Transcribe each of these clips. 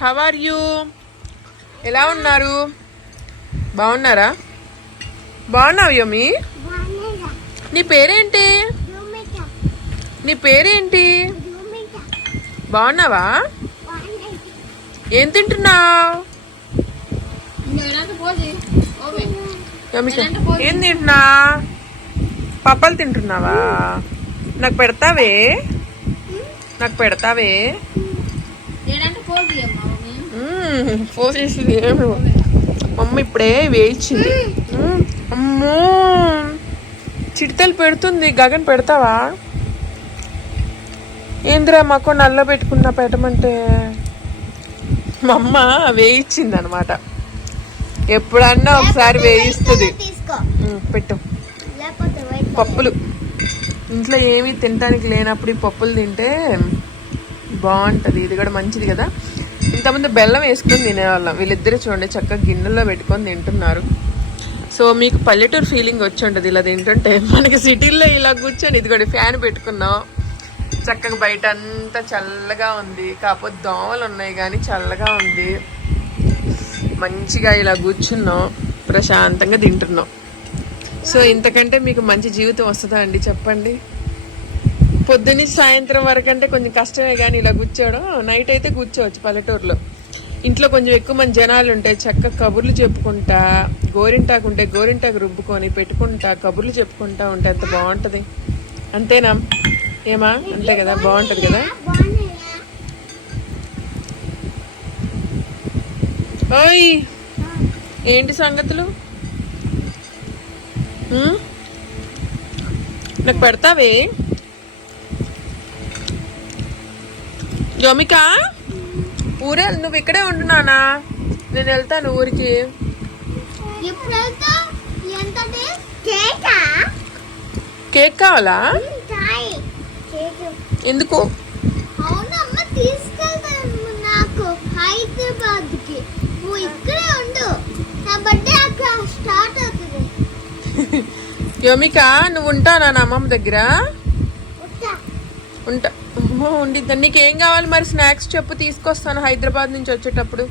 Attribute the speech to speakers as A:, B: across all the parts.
A: How are you ఎలా ఉన్నారు? బాగున్నారా? బాగున్నావు యమి? నీ పేరేంటి? నీ పేరేంటి? బాగున్నావా? ఏం తింటున్నావు? ఏం తింటున్నా? పప్పలు తింటున్నావా? నాకు పెడతావే? నాకు పెడతావే? పోసేసింది ఏమి అమ్మ ఇప్పుడే వేయించింది. అమ్మో. చిడతలు పెడుతుంది. గగన్ పెడతావా? ఏంద్రా మాకు నల్ల పెట్టుకున్నా పెట్టమంటే? మా అమ్మ వేయించింది అనమాట ఎప్పుడన్నా ఒకసారి వేయిస్తుంది. పెట్టు. పప్పులు. ఇంట్లో ఏమీ తినడానికి లేనప్పుడు ఈ పప్పులు తింటే బాగుంటుంది. ఇది కూడా మంచిది కదా. ఇంతమంది బెల్లం వేసుకొని తినేవాళ్ళం. వీళ్ళిద్దరు చూడండి చక్కగా గిన్నెలో పెట్టుకొని తింటున్నారు. సో మీకు పల్లెటూరు ఫీలింగ్ వచ్చి ఉంటుంది ఇలా తింటుంటే మనకి సిటీల్లో ఇలా కూర్చొని ఇది కూడా ఫ్యాన్ పెట్టుకున్నాం. చక్కగా బయట అంతా చల్లగా ఉంది. కాకపోతే దోమలు ఉన్నాయి కానీ చల్లగా ఉంది. మంచిగా ఇలా కూర్చున్నాం. ప్రశాంతంగా తింటున్నాం. సో ఇంతకంటే మీకు మంచి జీవితం వస్తుందా అండి? చెప్పండి. పొద్దున్న సాయంత్రం వరకు అంటే కొంచెం కష్టమే కానీ ఇలా కూర్చోవడం. నైట్ అయితే కూర్చోవచ్చు పల్లెటూరులో. ఇంట్లో కొంచెం ఎక్కువ మంది జనాలు ఉంటాయి చక్కగా కబుర్లు చెప్పుకుంటా గోరింటాకు ఉంటే గోరింటాకు రుబ్బుకొని పెట్టుకుంటా కబుర్లు చెప్పుకుంటా ఉంటే అంత బాగుంటుంది. అంతేనా? ఏమా? అంతే కదా? బాగుంటుంది కదా? ఓయ్! ఏంటి సంగతులు? నాకు పెడతావే? జోమిక? ఊరే నువ్వు ఇక్కడే ఉంటున్నానా నేను వెళ్తాను ఊరికి.
B: కేకా?
A: కావాలా? ఎందుకు? యోమిక నువ్వు ఉంటానా నా అమ్మమ్మ దగ్గర?
B: ఉంటా.
A: ఉండిద్దా. నీకేం కావాలి మరి? స్నాక్స్ చెప్పు తీసుకొస్తాను హైదరాబాద్ నుంచి వచ్చేటప్పుడు.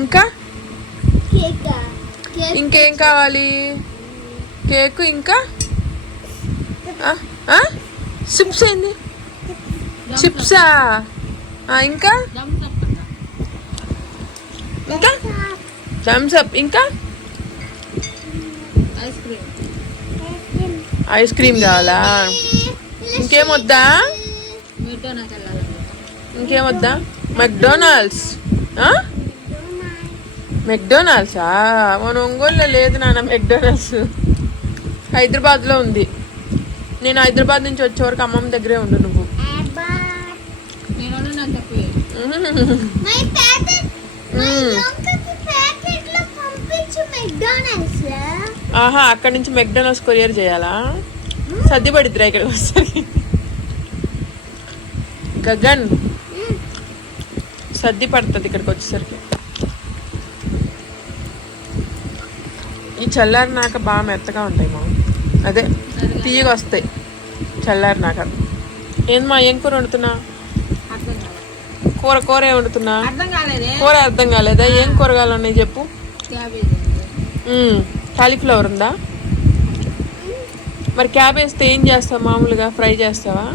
A: ఇంకా? ఇంకేం కావాలి? కేక్ ఇంకా? చిప్స్ ఏంది? చిప్సా? ఇంకా? ఇంకా? థమ్స్ అప్ ఇంకా? ఐస్ క్రీమ్ కావాలా? ఇంకేం వద్దా ఇంకేం వద్దా మెక్డొనాల్డ్స్ మెక్డొనాల్డ్సా మన ఒంగోలులో లేదు నాన్న మెక్డొనాల్డ్స్ హైదరాబాద్లో ఉంది. నేను హైదరాబాద్ నుంచి వచ్చే వరకు అమ్మమ్మ దగ్గరే ఉండు నువ్వు.
B: మెక్డొనాల్డ్స్
A: ఆహా అక్కడి నుంచి మెక్డొనాల్డ్స్ కొరియర్ చేయాలా? సర్దిపడిద్దిరా ఇక్కడికి వస్తారు గగన్. సర్ది పడుతుంది ఇక్కడికి వచ్చేసరికి. ఈ చల్లారినాక బాగా మెత్తగా ఉంటాయి మా అదే తీయగా వస్తాయి. చల్లారినాక. ఏందమ్మా ఏం కూర వండుతున్నా? కూర కూర ఏం వండుతున్నా? కూర అర్థం కాలేదా? ఏం కూరగాయలు ఉన్నాయి చెప్పు. కాలీఫ్లవర్ ఉందా? మరి క్యాబేజ్తో ఏం చేస్తావు? మామూలుగా ఫ్రై చేస్తావా?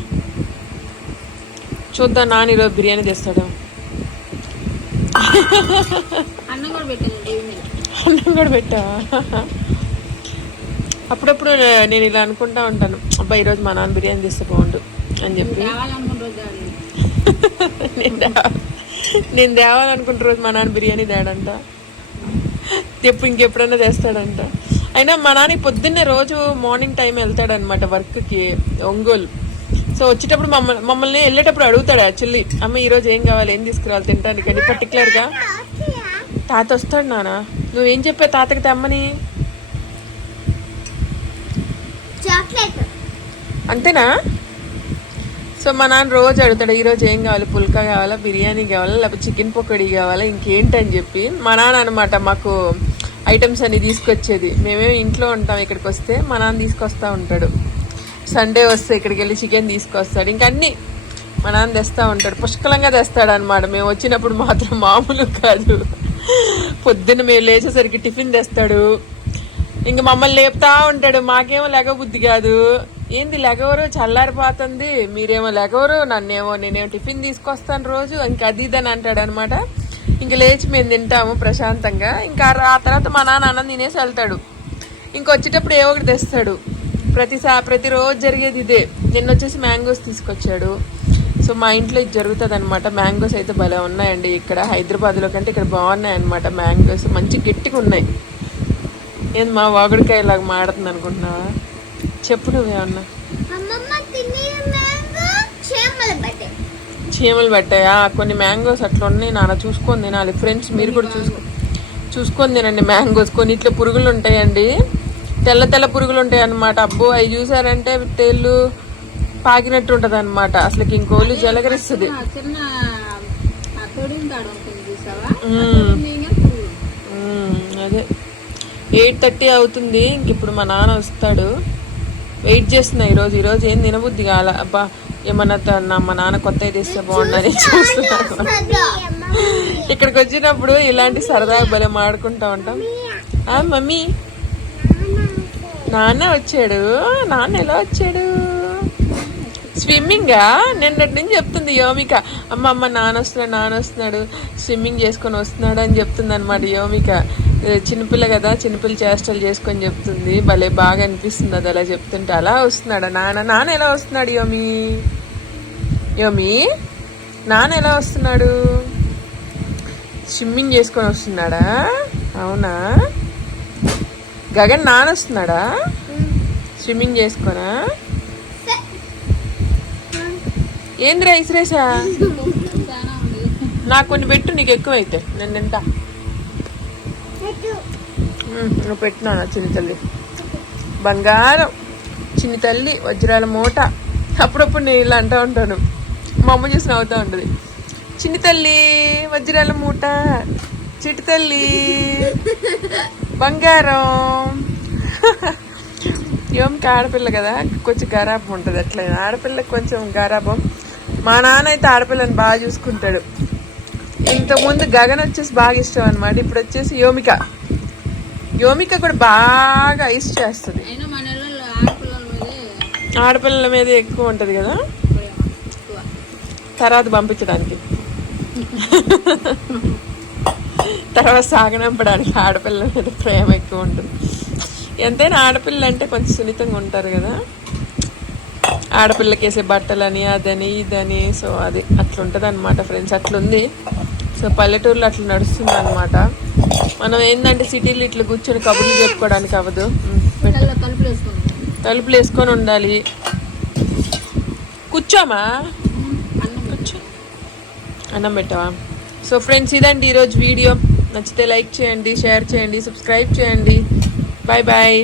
A: చూద్దాం నాన్న ఈరోజు బిర్యానీ తెస్తాడు.
C: అన్నం కూడా
A: అన్నం కూడా పెట్టావా? అప్పుడప్పుడు నేను ఇలా అనుకుంటా ఉంటాను. అబ్బా ఈరోజు మా నాన్న బిర్యానీ తెస్తే బాగుండు అని చెప్పి. నేను తేవాలనుకుంటే రోజు మా నాన్న బిర్యానీ తేడంట. ఎప్పుడు ఇంకెప్పుడన్నా తెస్తాడంట. అయినా మా నాన్న పొద్దున్నే రోజు మార్నింగ్ టైం వెళ్తాడనమాట వర్క్కి ఒంగోలు. సో వచ్చేటప్పుడు మమ్మల్ని మమ్మల్ని వెళ్ళేటప్పుడు అడుగుతాడు యాక్చువల్లీ అమ్మ ఈరోజు ఏం కావాలి? ఏం తీసుకురావాలి? తినడానికి అని పర్టికులర్గా తాత వస్తాడు నాన్న. నువ్వేం చెప్పావు తాతకి తెమ్మని? అంతేనా? సో మా నాన్న రోజు అడుగుతాడు ఈరోజు ఏం కావాలి? పుల్కా కావాలా? బిర్యానీ కావాలా? లేకపోతే చికెన్ పకోడీ కావాలా? ఇంకేంటని చెప్పి. మా నాన్న అనమాట మాకు ఐటమ్స్ అన్ని తీసుకొచ్చేది. మేమేమి ఇంట్లో ఉంటాం ఇక్కడికి వస్తే మా నాన్న తీసుకొస్తా ఉంటాడు. సండే వస్తే ఇక్కడికి వెళ్ళి చికెన్ తీసుకొస్తాడు. ఇంకా అన్ని మా నాన్న తెస్తా ఉంటాడు. పుష్కలంగా తెస్తాడు అనమాట మేము వచ్చినప్పుడు మాత్రం మామూలు కాదు. పొద్దున్న మేము లేచేసరికి టిఫిన్ తెస్తాడు. ఇంక మమ్మల్ని లేపుతా ఉంటాడు. మాకేమో లెగ బుద్ధి కాదు. ఏంది లెగవరు చల్లారిపోతుంది. మీరేమో లెగవరు నన్నేమో నేనేమో టిఫిన్ తీసుకొస్తాను రోజు. ఇంకా అది ఇది అని అంటాడు అనమాట ఇంక లేచి మేము తింటాము ప్రశాంతంగా. ఇంకా ఆ తర్వాత మా నాన్న అన్నం తినేసి వెళ్తాడు. ఇంకొచ్చేటప్పుడు ఏవో ఒకటి తెస్తాడు. ప్రతిసా ప్రతిరోజు జరిగేది ఇదే. నిన్న వచ్చేసి మ్యాంగోస్ తీసుకొచ్చాడు. సో మా ఇంట్లో ఇది జరుగుతుంది అనమాట మ్యాంగోస్ అయితే భలే ఉన్నాయండి. ఇక్కడ హైదరాబాద్లో కంటే ఇక్కడ బాగున్నాయి అనమాట మ్యాంగోస్. మంచి గట్టిగా ఉన్నాయి. ఏంది మా వాగుడికాయ ఇలాగ మాడుతుంది అనుకుంటున్నావా? చెప్పు నువ్వేమన్నా
B: అమ్మమ్మ తినే మ్యాంగో చేమలు పట్టే
A: చీమలు పట్టాయా? కొన్ని మ్యాంగోస్ అట్లా ఉన్నాయి నాన్న చూసుకొని తినాలి. ఫ్రెండ్స్ మీరు కూడా చూసుకో చూసుకొని తినండి మ్యాంగోస్. కొన్ని ఇట్లా పురుగులు ఉంటాయండి. తెల్ల తెల్ల పురుగులు ఉంటాయి అన్నమాట అబ్బో అవి చూసారంటే తేళ్ళు పాకినట్టు ఉంటుంది అనమాట అసలు ఇంకోళ్ళు జలగరిస్తుంది అదే. ఎయిట్ థర్టీ అవుతుంది. ఇంక ఇప్పుడు మా నాన్న వస్తాడు. వెయిట్ చేస్తున్నా ఈరోజు. ఈరోజు ఏం తినబుద్ధి కాల అబ్బా. ఏమన్నా మా నాన్న కొత్త తెస్తే బాగుండని చూస్తున్నాను. ఇక్కడికి వచ్చినప్పుడు ఇలాంటి సరదాగా భలే ఆడుకుంటా ఉంటాం. ఆ మమ్మీ. నాన్న వచ్చాడు. నాన్న ఎలా వచ్చాడు? స్విమ్మింగా? నిన్నటి నుంచి చెప్తుంది యోమిక. అమ్మ అమ్మ నాన్న వస్తున్నాడు నాన్న వస్తున్నాడు స్విమ్మింగ్ చేసుకొని వస్తున్నాడు అని చెప్తుంది అనమాట యోమిక చిన్నపిల్ల కదా చిన్నపిల్ల చేష్టలు చేసుకొని చెప్తుంది. భలే బాగా అనిపిస్తుంది అది అలా చెప్తుంటే. అలా వస్తున్నాడు? నాన్న నాన్న ఎలా వస్తున్నాడు యోమి? యోమి నాన్న ఎలా వస్తున్నాడు? స్విమ్మింగ్ చేసుకొని వస్తున్నాడా? అవునా? గగన్ నాన్న వస్తున్నాడా? స్విమ్మింగ్ చేసుకోనా? ఏందిరా ఇసిరేసా? నాకు కొన్ని పెట్టు నీకు ఎక్కువ అయితే నేను తింటా. నువ్వు పెట్టినా చిన్న తల్లి. బంగారం. చిన్న తల్లి వజ్రాల మూట. అప్పుడప్పుడు నేను ఇలా అంటూ ఉంటాను. మా అమ్మ చూసి నవ్వుతూ ఉంటుంది. చిన్ని తల్లి వజ్రాల మూట. చిట్టి తల్లి బంగారం. ఏం ఆడపిల్ల కదా? కొంచెం గారాబం ఉంటుంది అట్లయినా. ఆడపిల్లకి కొంచెం గారాబం. మా నాన్న అయితే ఆడపిల్లని బాగా చూసుకుంటాడు. ఇంతకుముందు గగన్ వచ్చేసి బాగా ఇష్టం అనమాట ఇప్పుడు వచ్చేసి యోమిక. యోమిక కూడా బాగా ఐస్ చేస్తుంది.
C: ఆడపిల్లల మీదే
A: ఆడపిల్లల ఎక్కువ ఉంటుంది కదా? తర్వాత పంపించడానికి. తర్వాత సాగనంపడానికి ఆడపిల్లల మీద ప్రేమ ఎక్కువ ఉంటుంది. ఎంతైనా ఆడపిల్ల అంటే కొంచెం సున్నితంగా ఉంటారు కదా? ఆడపిల్లకేసే బట్టలని అదని ఇదని సో అది అట్లుంటుంది అనమాట ఫ్రెండ్స్ అట్లుంది. సో పల్లెటూరులో అట్లా నడుస్తుంది అనమాట మనం ఏంటంటే సిటీలో ఇట్లా కూర్చొని కబుర్లు చెప్పుకోవడానికి అవ్వదు. తలుపులు వేసుకొని ఉండాలి. కూర్చోమా?
C: అన్నం
A: కూర్చో. అన్నం పెట్టవా? సో ఫ్రెండ్స్ ఇదండి ఈరోజు వీడియో. నచ్చితే లైక్ చేయండి షేర్ చేయండి సబ్స్క్రైబ్ చేయండి. Bye bye